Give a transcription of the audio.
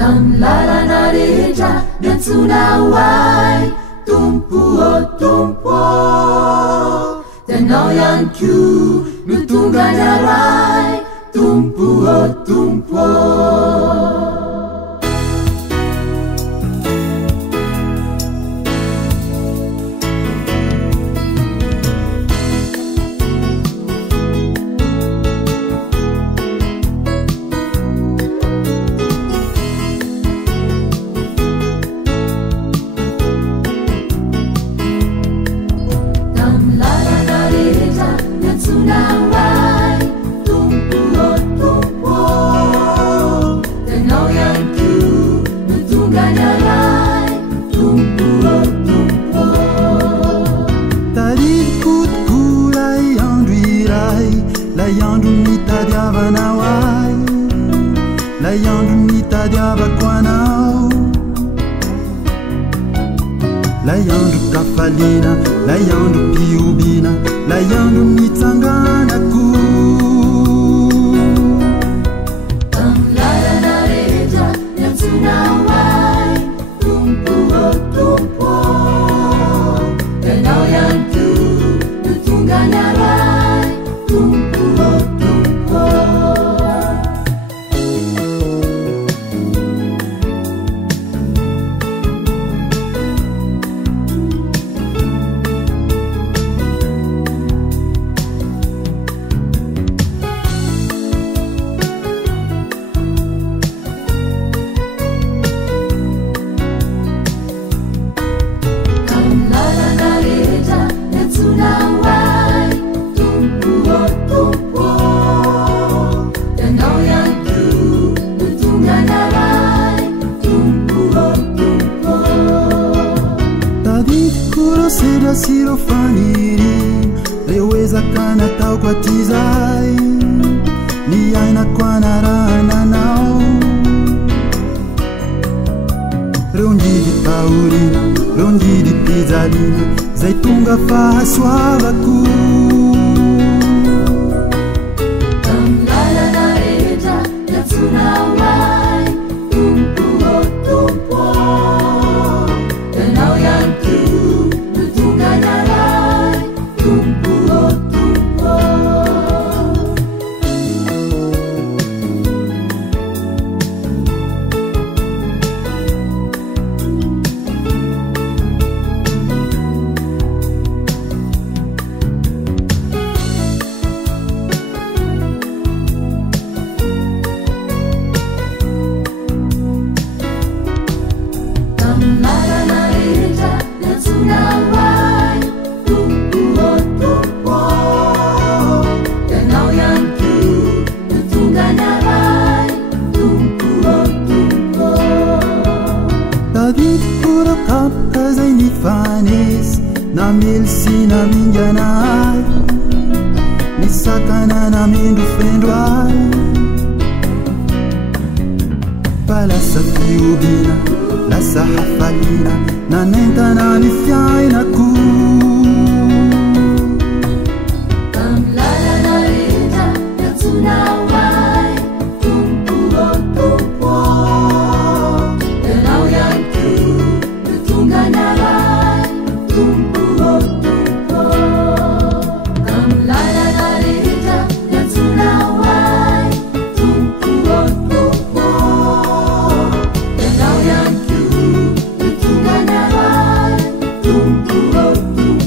Lalana rehetra miantsona hoay tompo o tompo tenao ihany koa no tonga ny aray tompo o tompo Kafalina, layandro piobina, layandro nitsanganako. Lalana rehetra miantsona hoay tompo o tompo tenao ihany koa no tonga ny aray tompo o tompo Sirofaniri reweza kana tau kwa tizai ni aina kwa narana nao rondidi paulina rondidi pizzalina zaitunga fahaswavaku Lalana rehetra miantsona hoay tompo o tompo tenao ihany koa na milsina minganai nisakana na mindu fendwai palasa fiubina lasa hafalina na nentana nifiaina ku Lalana rehetra miantsona hoay tompo o tompo tenao ihany koa no tonga ny aray tompo o tompo Lalana rehetra miantsona hoay tompo o tompo tenao ihany koa no tonga ny aray tompo o tompo